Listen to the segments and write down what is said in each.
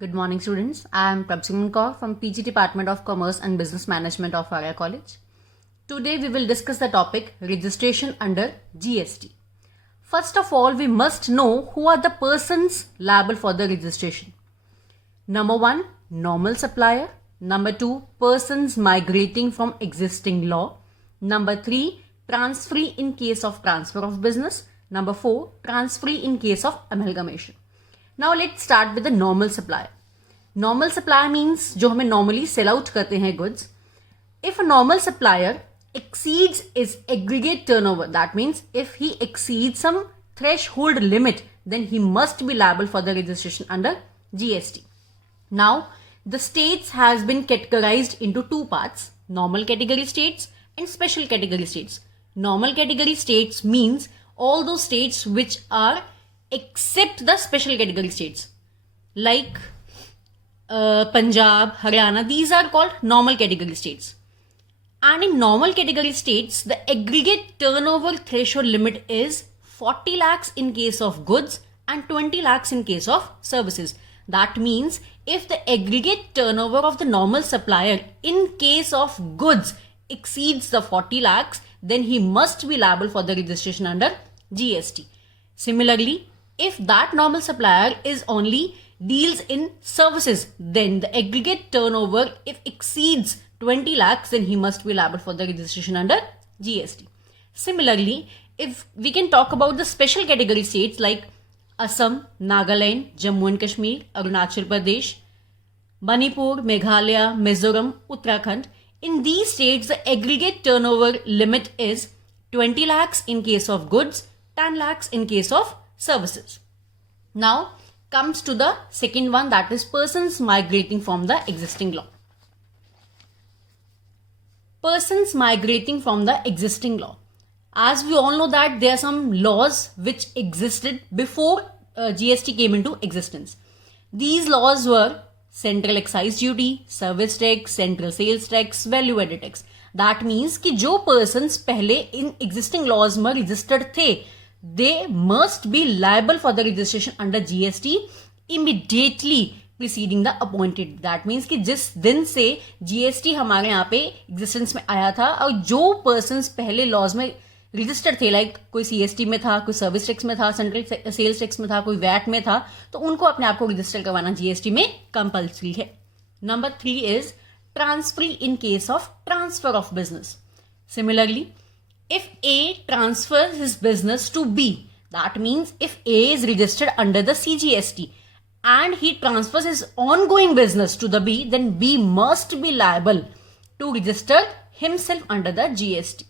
Good morning, students. I am Prabhsimran Kaur from PG Department of Commerce and Business Management of Arya College. Today we will discuss the topic registration under GST. First of all, we must know who are the persons liable for the registration. Number 1, normal supplier. Number 2, persons migrating from existing law. Number 3, transferee in case of transfer of business. Number 4, transferee in case of amalgamation. Now let's start with the normal supplier. Normal supplier means जो हमें normally sell out करते हैं goods. If a normal supplier exceeds his aggregate turnover, that means if he exceeds some threshold limit, then he must be liable for the registration under GST. Now, the states has been categorized into two parts, normal category states and special category states. Normal category states means all those states which are except the special category states like Punjab, Haryana, these are called normal category states. And in normal category states, the aggregate turnover threshold limit is 40 lakhs in case of goods and 20 lakhs in case of services. That means if the aggregate turnover of the normal supplier in case of goods exceeds the 40 lakhs, then he must be liable for the registration under GST. Similarly, if that normal supplier is only deals in services, then the aggregate turnover if exceeds 20 lakhs, then he must be liable for the registration under GST. Similarly, if we can talk about the special category states like Assam, Nagaland, Jammu and Kashmir, Arunachal Pradesh, Manipur, Meghalaya, Mizoram, Uttarakhand, in these states the aggregate turnover limit is 20 lakhs in case of goods, 10 lakhs in case of services. Now comes to the second one, that is persons migrating from the existing law. Persons migrating from the existing law. As we all know that there are some laws which existed before GST came into existence. These laws were Central Excise Duty, Service Tax, Central Sales Tax, Value Added Tax. That means कि जो persons पहले in existing laws में registered थे, they must be liable for the registration under GST immediately preceding the appointed. That means कि जिस दिन से GST हमारे यहाँ पे existence में आया था और जो persons पहले laws में registered थे, like कोई CST में था, कोई सर्विस टैक्स में था, सेंट्रल सेल्स टैक्स में था, कोई वैट में था, तो उनको अपने आप को रजिस्टर करवाना GST में कंपल्सरी है. Number 3 is transferee in case of transfer of business. Similarly, if A transfers his business to B, that means if A is registered under the CGST and he transfers his ongoing business to the B, then B must be liable to register himself under the GST.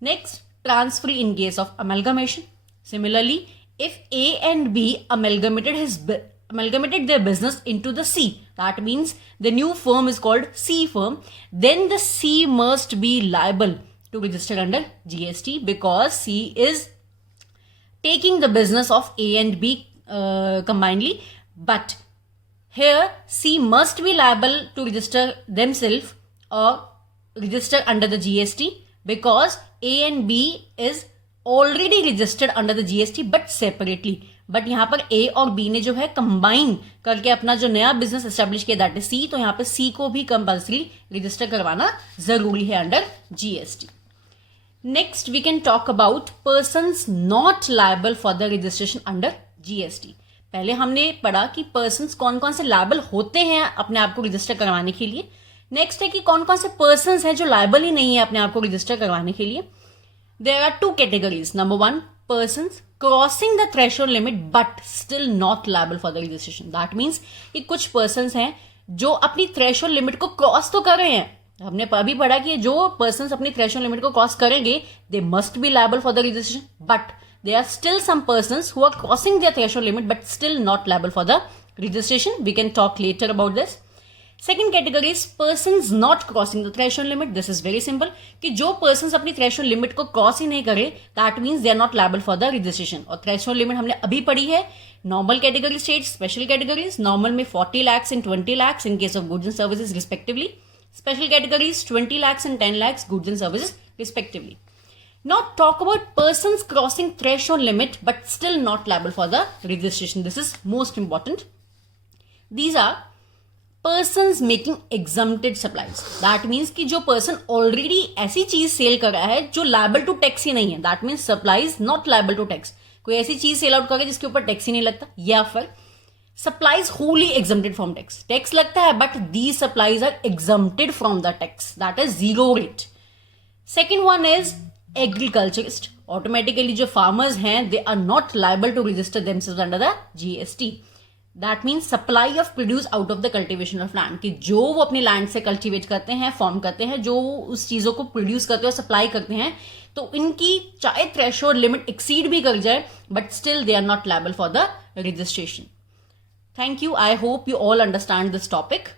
Next, transferee in case of amalgamation. Similarly, if A and B amalgamated their business into the C, that means the new firm is called C firm, then the C must be liable to register under GST because C is taking the business of A and B combinedly, but here C must be liable to register themselves or register under the GST because A and B is already registered under the GST but separately. But यहाँ पर A और B ने जो है combine करके अपना जो नया बिजनेस एस्टेब्लिश किया, दैट इज C, तो यहाँ पे C को भी कंपल्सरी रजिस्टर करवाना जरूरी है under GST. Next we can talk about persons not liable for the registration under GST. पहले हमने पढ़ा कि पर्सन्स कौन कौन से लायबल होते हैं अपने आप को रजिस्टर करवाने के लिए. नेक्स्ट है कि कौन कौन से पर्सन्स हैं जो लायबल ही नहीं है अपने आप को रजिस्टर करवाने के लिए. There are 2 categories. Number 1, persons crossing the threshold limit but still not liable for the registration. That means कि कुछ पर्सन्स हैं जो अपनी थ्रेशोल्ड लिमिट को क्रॉस तो कर रहे हैं. हमने अभी पढ़ा कि जो पर्सन्स अपनी थ्रेशोल्ड लिमिट को क्रॉस करेंगे they must be liable for the registration, but there are still some persons who are crossing their threshold limit but still not liable for the registration. We can talk later about this. Second category is persons not crossing the threshold limit. This is very simple कि जो persons अपनी threshold limit को cross ही नहीं करे, that means they are not liable for the registration. और threshold limit हमने अभी पढ़ी है, normal category states, special categories. Normal में 40 lakhs and 20 lakhs in case of goods and services respectively. Special categories 20 lakhs and 10 lakhs goods and services respectively. Now talk about persons crossing threshold limit but still not liable for the registration. This is most important. These are persons making exempted supplies. That means कि जो person already ऐसी चीज cell कर रहा है जो liable to tax ही नहीं है. That means supplies not liable to tax. कोई ऐसी चीज सेल आउट कर रहा है जिसके ऊपर टैक्स ही नहीं लगता, या फिर supplies wholly exempted from tax. Tax लगता है but these supplies are exempted from the tax. That is zero rate. Second one is agriculturist. Automatically जो farmers हैं they are not liable to register themselves under the GST. That means supply of produce out of the cultivation of land, कि जो वो अपने land से cultivate करते हैं, form करते हैं, जो उस चीजों को प्रोड्यूस करते हैं और सप्लाई करते हैं, तो इनकी चाहे थ्रेशोल्ड लिमिट एक्सीड भी कर जाए but still they are not liable for the registration. Thank you. I hope you all understand this topic.